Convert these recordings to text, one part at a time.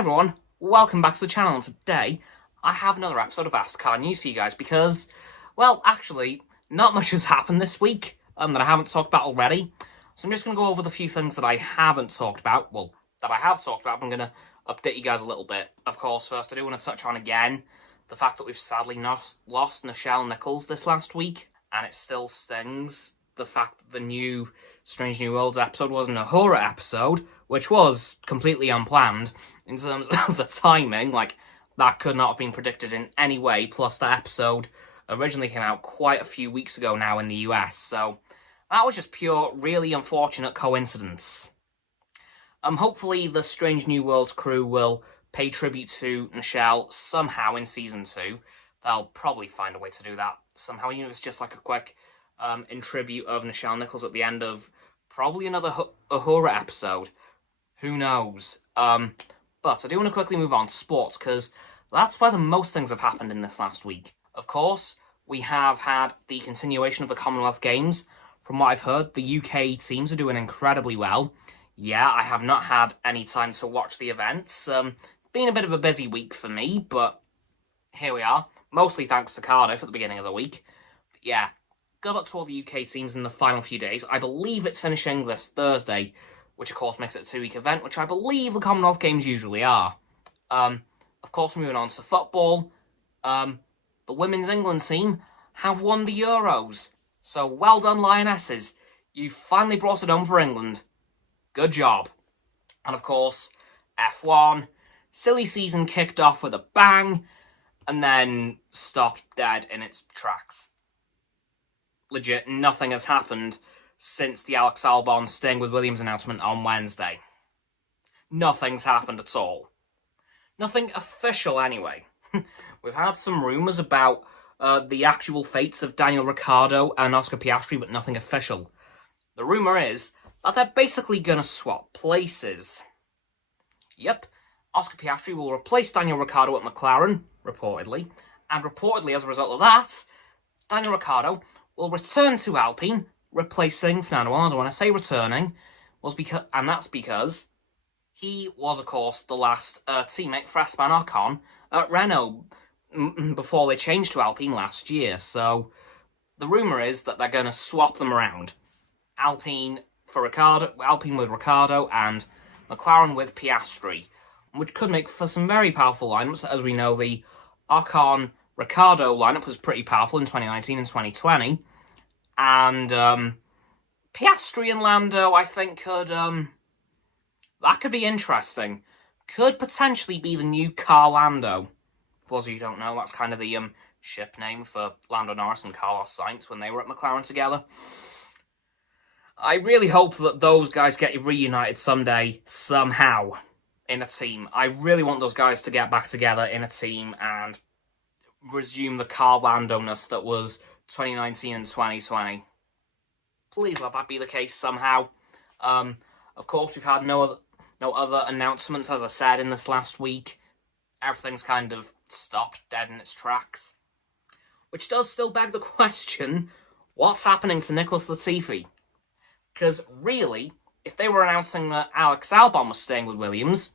everyone, welcome back to the channel, and today I have another episode of AstCa news for you guys because, well, actually, not much has happened this week that I haven't talked about already. So I'm just going to go over the few things that I haven't talked about, well, that I have talked about. I'm going to update you guys a little bit. Of course, first I do want to touch on again the fact that we've sadly lost Nichelle Nichols this last week, and it still stings. The fact that the new Strange New Worlds episode wasn't a horror episode, which was completely unplanned in terms of the timing. Like, that could not have been predicted in any way, plus that episode originally came out quite a few weeks ago now in the US, so that was just pure, really unfortunate coincidence. Hopefully the Strange New Worlds crew will pay tribute to Nichelle somehow in Season 2. They'll probably find a way to do that somehow, even if it's just like a quick in tribute of Nichelle Nichols at the end of probably another horror episode. Who knows? But I do want to quickly move on to sports, because that's where the most things have happened in this last week. Of course, we have had the continuation of the Commonwealth Games. From what I've heard, the UK teams are doing incredibly well. Yeah, I have not had any time to watch the events. Been a bit of a busy week for me, but here we are. Mostly thanks to Cardiff at the beginning of the week. But yeah, good luck to all the UK teams in the final few days. I believe it's finishing this Thursday, which of course makes it a 2-week event, which I believe the Commonwealth Games usually are. Of course, moving on to football, the Women's England team have won the Euros. So well done, Lionesses. You finally brought it home for England. Good job. And of course, F1, silly season kicked off with a bang, and then stopped dead in its tracks. Legit, nothing has happened since the Alex Albon staying with Williams announcement on Wednesday. Nothing's happened at all. Nothing official, anyway. We've had some rumours about the actual fates of Daniel Ricciardo and Oscar Piastri, but nothing official. The rumour is that they're basically going to swap places. Yep, Oscar Piastri will replace Daniel Ricciardo at McLaren, reportedly, and reportedly as a result of that, Daniel Ricciardo will return to Alpine, replacing Fernando Alonso. When I say returning, and that's because he was, of course, the last teammate for Esteban Ocon at Renault before they changed to Alpine last year. So the rumour is that they're going to swap them around. Alpine with Ricciardo, and McLaren with Piastri, which could make for some very powerful lineups. As we know, the Ocon-Ricciardo lineup was pretty powerful in 2019 and 2020. And Piastri and Lando, I think, that could be interesting. Could potentially be the new Car Lando. For those of you who don't know, that's kind of the ship name for Lando Norris and Carlos Sainz when they were at McLaren together. I really hope that those guys get reunited someday, somehow, in a team. I really want those guys to get back together in a team and resume the Car Lando-ness that was 2019 and 2020. Please let that be the case somehow. Of course, we've had no other announcements, as I said, in this last week. Everything's kind of stopped dead in its tracks. Which does still beg the question, what's happening to Nicholas Latifi? Because really, if they were announcing that Alex Albon was staying with Williams,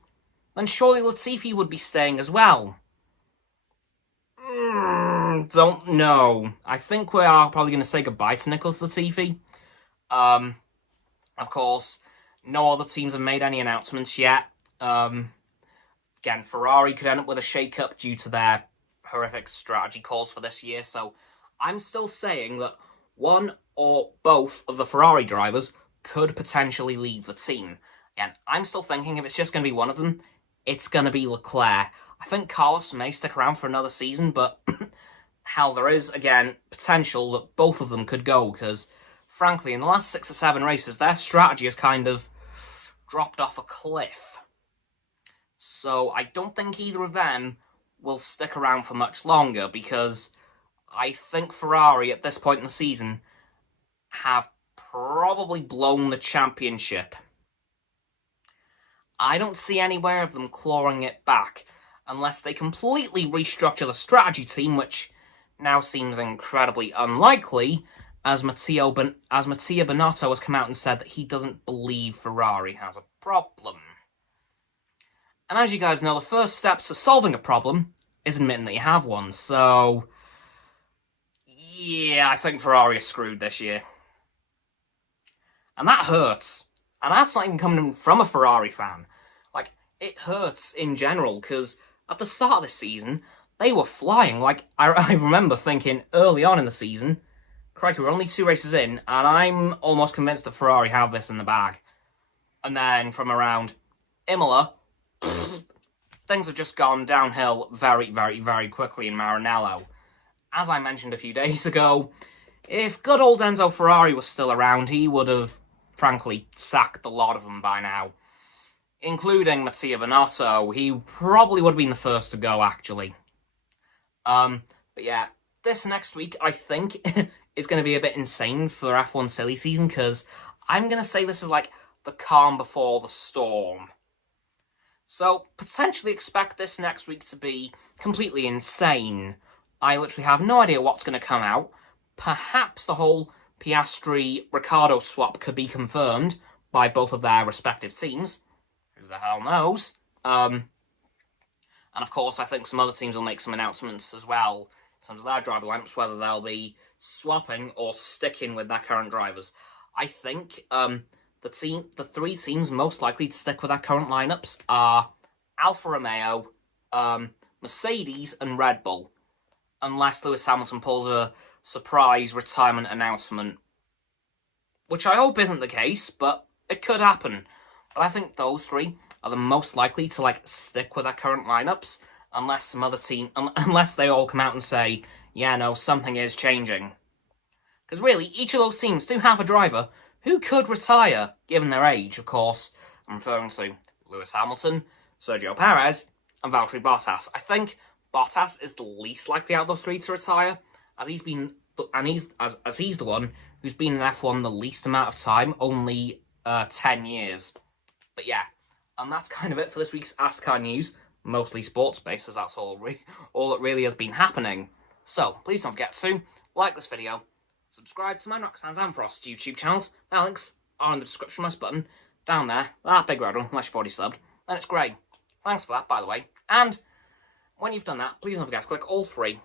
then surely Latifi would be staying as well. Don't know. I think we are probably going to say goodbye to Nicholas Latifi. Of course, no other teams have made any announcements yet. Again, Ferrari could end up with a shake-up due to their horrific strategy calls for this year, so I'm still saying that one or both of the Ferrari drivers could potentially leave the team. Again, I'm still thinking if it's just going to be one of them, it's going to be Leclerc. I think Carlos may stick around for another season, but hell, there is, again, potential that both of them could go, because, frankly, in the last 6 or 7 races, their strategy has kind of dropped off a cliff. So I don't think either of them will stick around for much longer, because I think Ferrari, at this point in the season, have probably blown the championship. I don't see any way of them clawing it back, unless they completely restructure the strategy team, which now seems incredibly unlikely, as Mattia Binotto has come out and said that he doesn't believe Ferrari has a problem. And as you guys know, the first step to solving a problem is admitting that you have one. So, yeah, I think Ferrari are screwed this year. And that hurts. And that's not even coming from a Ferrari fan. Like, it hurts in general, because at the start of the season, they were flying. Like, I remember thinking early on in the season, crikey, we're only 2 races in, and I'm almost convinced that Ferrari have this in the bag. And then from around Imola, things have just gone downhill very, very, very quickly in Maranello. As I mentioned a few days ago, if good old Enzo Ferrari was still around, he would have, frankly, sacked a lot of them by now. Including Mattia Binotto. He probably would have been the first to go, actually. But yeah, this next week, I think, is going to be a bit insane for F1 silly season, because I'm going to say this is like the calm before the storm. So, potentially expect this next week to be completely insane. I literally have no idea what's going to come out. Perhaps the whole Piastri-Ricciardo swap could be confirmed by both of their respective teams. Who the hell knows? And of course, I think some other teams will make some announcements as well in terms of their driver lineups, whether they'll be swapping or sticking with their current drivers. I think the 3 teams most likely to stick with their current lineups are Alfa Romeo, Mercedes, and Red Bull, unless Lewis Hamilton pulls a surprise retirement announcement, which I hope isn't the case, but it could happen. But I think those 3 are the most likely to stick with their current lineups, unless some other team, unless they all come out and say, yeah, no, something is changing. Because really, each of those teams do have a driver who could retire, given their age, of course. I'm referring to Lewis Hamilton, Sergio Perez, and Valtteri Bottas. I think Bottas is the least likely out of those 3 to retire, as he's been, and he's the one who's been in F1 the least amount of time, only 10 years. But yeah, and that's kind of it for this week's AstCa news, mostly sports-based, as that's all that really has been happening. So, please don't forget to like this video, subscribe to my Roxo and Frost YouTube channels. Their links are in the description of this button, down there, that big red one, unless you've already subbed, and it's great. Thanks for that, by the way. And when you've done that, please don't forget to click all 3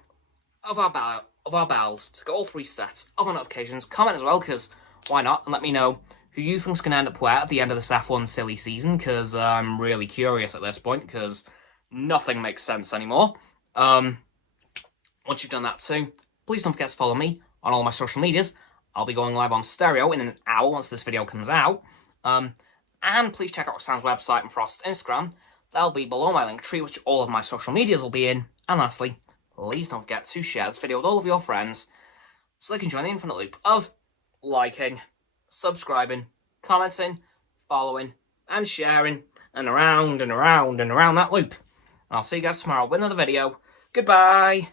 of our bells to get all 3 sets of our notifications. Comment as well, because why not? And let me know who you think's going to end up where at the end of this F1 silly season, because I'm really curious at this point, because nothing makes sense anymore. Once you've done that too, please don't forget to follow me on all my social medias. I'll be going live on stereo in an hour once this video comes out. And please check out Roxanne's website and Frost's Instagram. They'll be below my link tree, which all of my social medias will be in. And lastly, please don't forget to share this video with all of your friends so they can join the infinite loop of liking, subscribing, commenting, following, and sharing, and around and around and around that loop. And I'll see you guys tomorrow with another video. Goodbye!